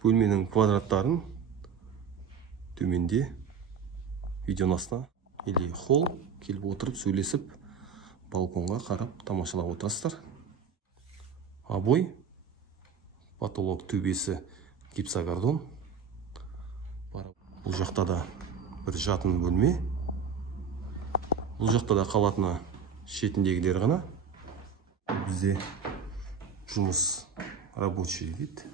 бөлменің квадраттарын төменде видеоның астына или холл келіп отырып сөйлесіп балконға қарап тамашалап отырасыздар. Обой, потолок төбесі гипсокартон. Бұл жақта да бір жатын бөлме. Бұл жақта да қалатыны шетіндегілер ғана. Бізде жұмыс рабочий дейді.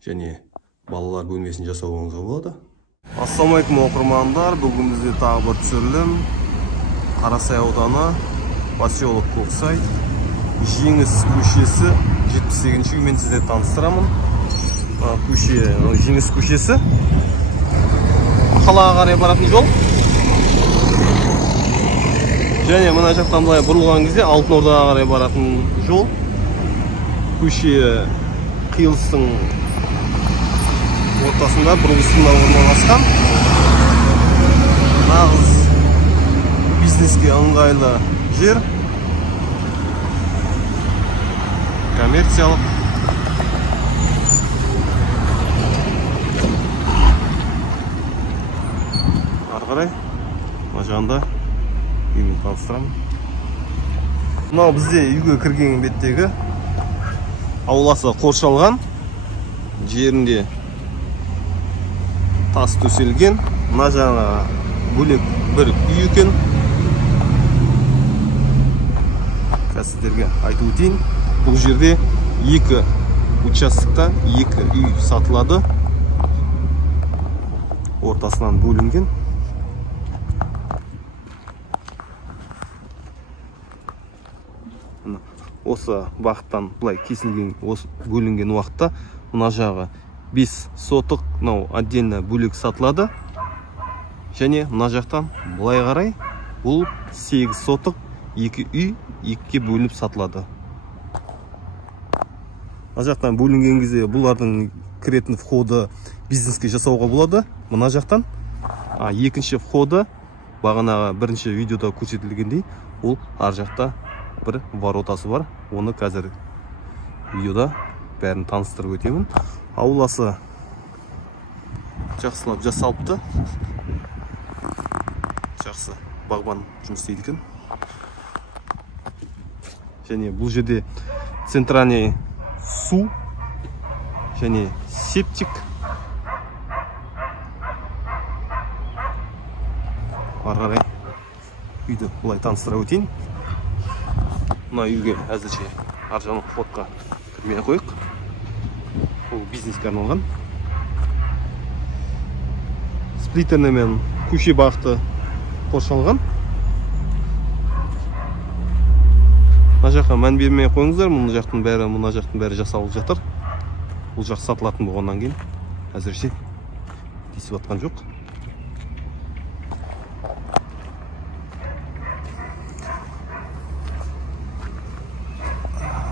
Және балалар бөлмесін жасауыңызға болады. Ассалаумалейкум оқырмандар. Бүгін бізде тағы бір түсірілім. Қарасай ауданы, поселок Көксай, Жеңіс көшесі 78-ші үймен сіздерді таныстырамын. Көше, Жеңіс көшесі. Қалаға қарай баратын жол. Және мына жақтан былай бұрылған кезде Алтын Ордаға қарай баратын жол. Көше қиылыстың ортасында бұрылысында орналасқан. Нағыз бизнеске ыңғайлы жер. Коммерциялық. Ары қарай мына жағында үймен таныстырамын. Мынау бізде үйге кірген беттегі ауласы қоршалған. Жерінде тас төселген. Мына жаңа бөлек бір үй екен. Сіздерге айтып өтейін. Бұл жерде екі участокта екі үй сатылады. Ортасынан бөлінген. Осы бағыттан былай кесілген, осы бөлінген уақытта мына жағы 5 сотық отдельно бөлек сатылады. Және мына жақтан былай қарай бұл 8 сотық екі үй екіге бөлініп сатылады. Мына жақтан бөлінген кезде бұлардың кіретін входы бизнеске жасауға болады. Мына жақтан екінші входы бағанағы бірінші видеода көрсетілгендей, ол ар жақта бір воротасы бар. Оны қазір видеода бәрін таныстырып өтемін. Ауласы жақсылап жасалыпты. Жақсы бағбан жұмыс істейді екен. Және бұл жерде центральный су және септик. Ары қарай үйді бұлай таныстыра өтейін. Мына үйге әзірше ар жағын фотқа кірмей қойық. Бұл бизнеске арналған. Сплиттермен көше бағыты қоршалған. Мына жаққа мән бермей қойыңыздар. Мына жақтың бәрі жасалып жатыр. Бұл жақ сатылатын болғаннан кейін әзірше тесіп атқан жоқ.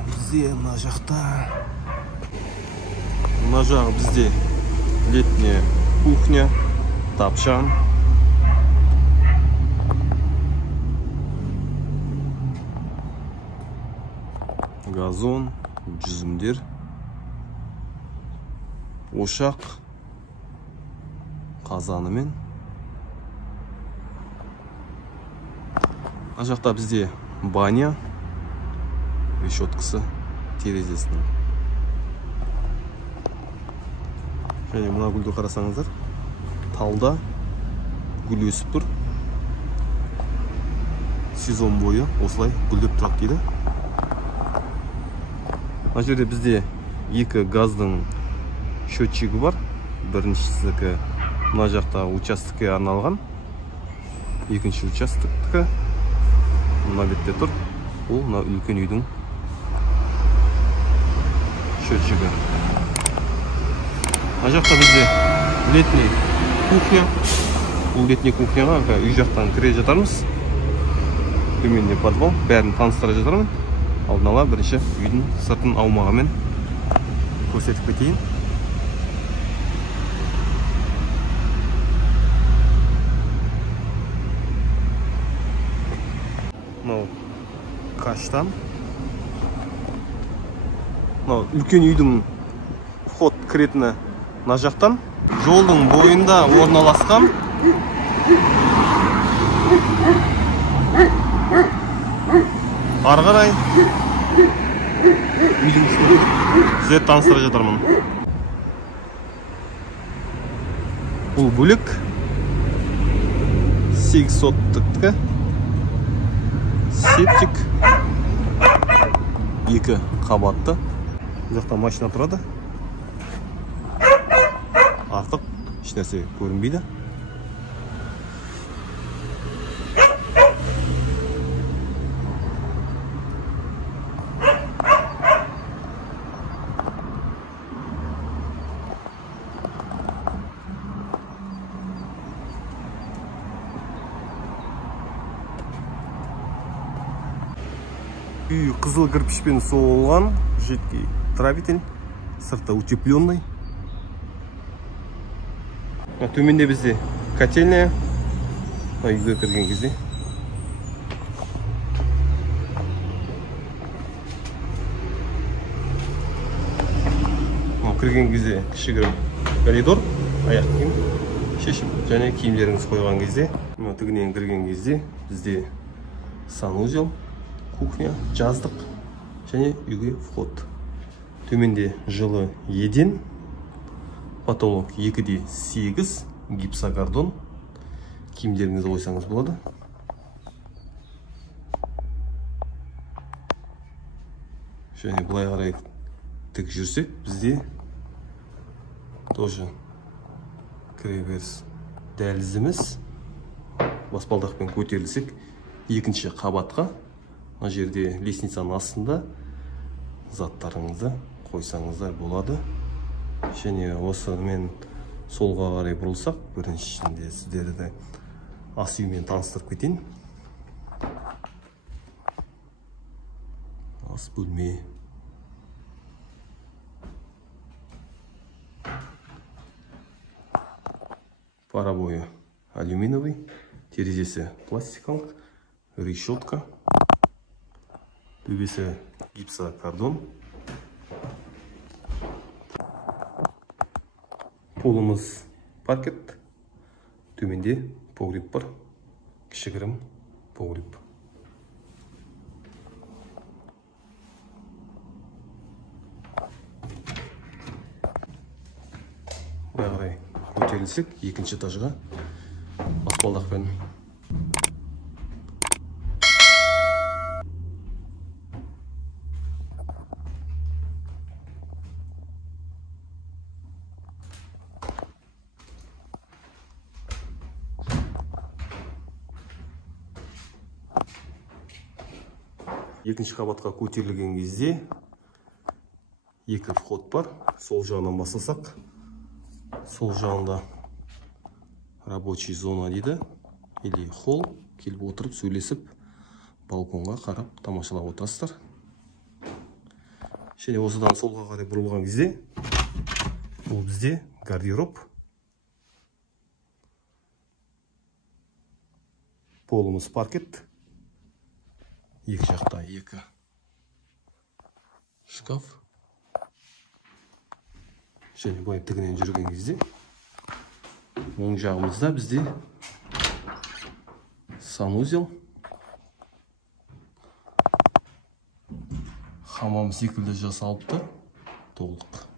Бізде мына жақта мына жағы бізде летняя кухня, тапчан. Газон, жүзімдер, ошақ, қазанымен. Мына жақта бізде баня, решеткасы, терезесінің. Және мына гүлді қарасаңыздар, талда гүл өсіп тұр. Сезон бойы осылай гүлдеп тұрады дейді. Мына жерде бізде екі газдың счетчигі бар. Біріншісікі мына жақта участокке арналған. Екінші участоктікі мына бетте тұр. Ол мына үлкен үйдің счетчигі. Мына жақта бізде летний кухня. Бұл летний кухняға үй жақтан кіре жатармыз. Төменде подвал. Бәрін таныстыра жатармын. Алдын ала бірінші үйдің сыртын аумағымен көрсетіп кетейін. Мынау каштан. Мынау үлкен үйдің вход кіретіні мына жақтан. Жолдың бойында орналасқан. Ары қарай сізге таныстырып жатырмын. Бұл бөлек 8 соттықты септик 2 қабатты. Бұл жақта машина тұрады. Артық ешнәрсе көрінбейді. Үй қызыл кірпішпен соғылған, жидкий травитель, сырты утепленный. Төменде бізде котельная, үйге кірген кезде. Кірген кезде кішігірім коридор, аяқ киім шешіп, және киімдеріңіз қойған кезде. Тігінен кірген кезде бізде санузел, кухня, жаздық және үйге вход. Төменде жылы еден, потолок 2,8, гипсокартон. Киімдеріңізді қойсаңыз болады. Және былай қарай тік жүрсек, бізде тоже кіреберіс дәлізіміз. Баспалдақпен көтерілсек, екінші қабатқа. Мына жерде лестницаның астында заттарыңызды қойсаңыздар болады. Және осы мен солға қарай бұрылсақ, біріншісінде сіздерді ас үймен таныстырып кетейін. Ас бөлме. Парабойы алюминовый, терезесі пластикалық, решетка. Төбесі гипсокартон. Полымыз паркет. Төменде погреб бар. Кішігірім погреб. Бұлай көтерілсек, екінші этажға баспалдақпен. Екінші қабатқа көтерілген кезде екі вход бар. Сол жағынан бастасақ, сол жағында рабочий зона дейді, или холл. Келіп отырып, сөйлесіп, балконға қарап, тамашалап отырасыздар. Және осыдан солға қарай бұрылған кезде, бұл бізде гардероб. Полымыз паркет. Екі жақта екі шкаф. Және бұлай тігінен жүрген кезде оң жағымызда бізде санузел, хамам секілді жасалыпты, толық.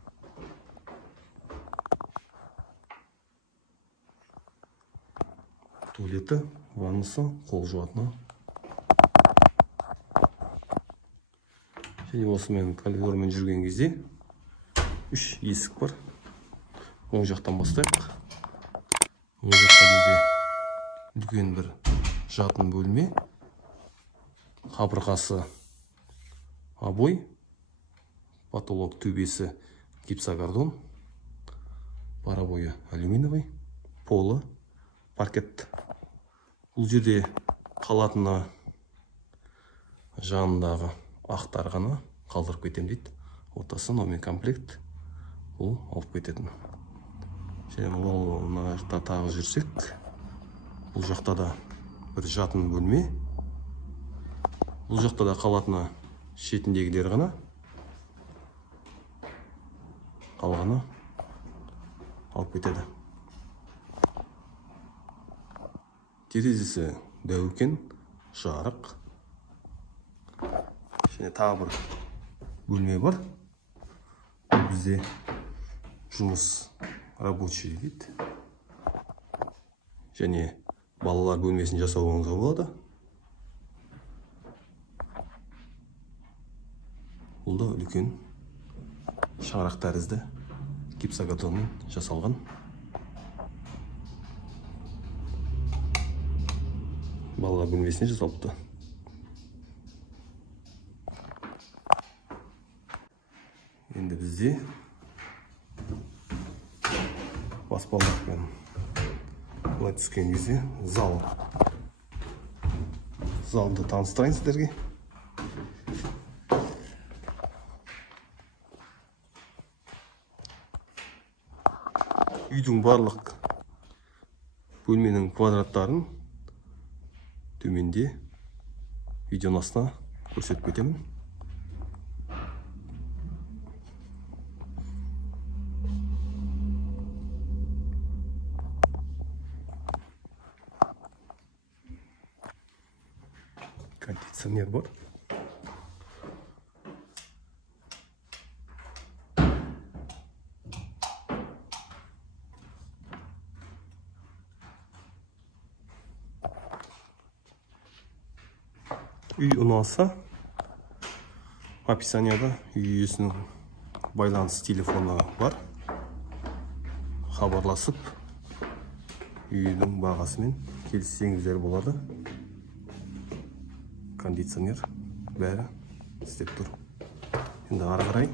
Туалеті, ваннасы, қол жуатыны. Және осымен коридормен жүрген кезде 3 есік бар. Оң жақтан бастайық. Оң жақта бізде үлкен бір жатын бөлме. Қабырғасы обой. Потолок төбесі гипсокартон. Парабойы алюминовый. Полы паркет. Бұл жерде қалатыны жанындағы ақтар ғана қалдырып кетем дейді. Ортасы номер комплект. Бұл алып кететін. Және бұл мына жақта тағы жүрсек, бұл жақта да бір жатын бөлме. Бұл жақта да қалатыны шетіндегілер ғана. қалғаны алып кетеді. Терезесі дәу екен, жарық. Және тағы бір бөлме бар. Бізде жұмыс рабочий дейді. Және балалар бөлмесін жасауыңызға болады. Бұл да үлкен шаңырақ тәрізді гипсокартонмен жасалған. Балалар бөлмесіне жасалыпты. Енді бізде баспалдақпен былай түскен кезде залды таныстырайын сіздерге. Үйдің барлық бөлменің квадраттарын төменде видеоның астына көрсетіп кетемін. Кондиционер бар. Үй ұнаса, описанияда үй иесінің байланыс телефоны бар. Хабарласып, үйдің бағасымен келіссеңіздер болады. Кондиционер бәрі істеп тұр. Енді ары қарай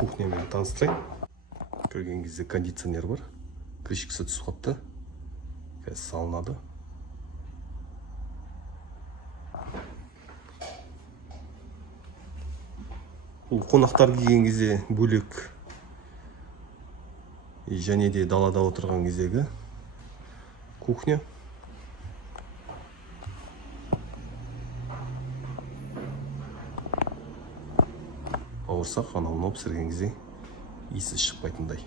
кухнямен таныстырайын. Көрген кезде кондиционер бар. Крышкасы түсіп қалыпты. Қазір салынады. Бұл қонақтар келген кезде бөлек, және де далада отырған кездегі кухня. Бауырсақ анау-мынау пісірген кезде иісі шықпайтындай.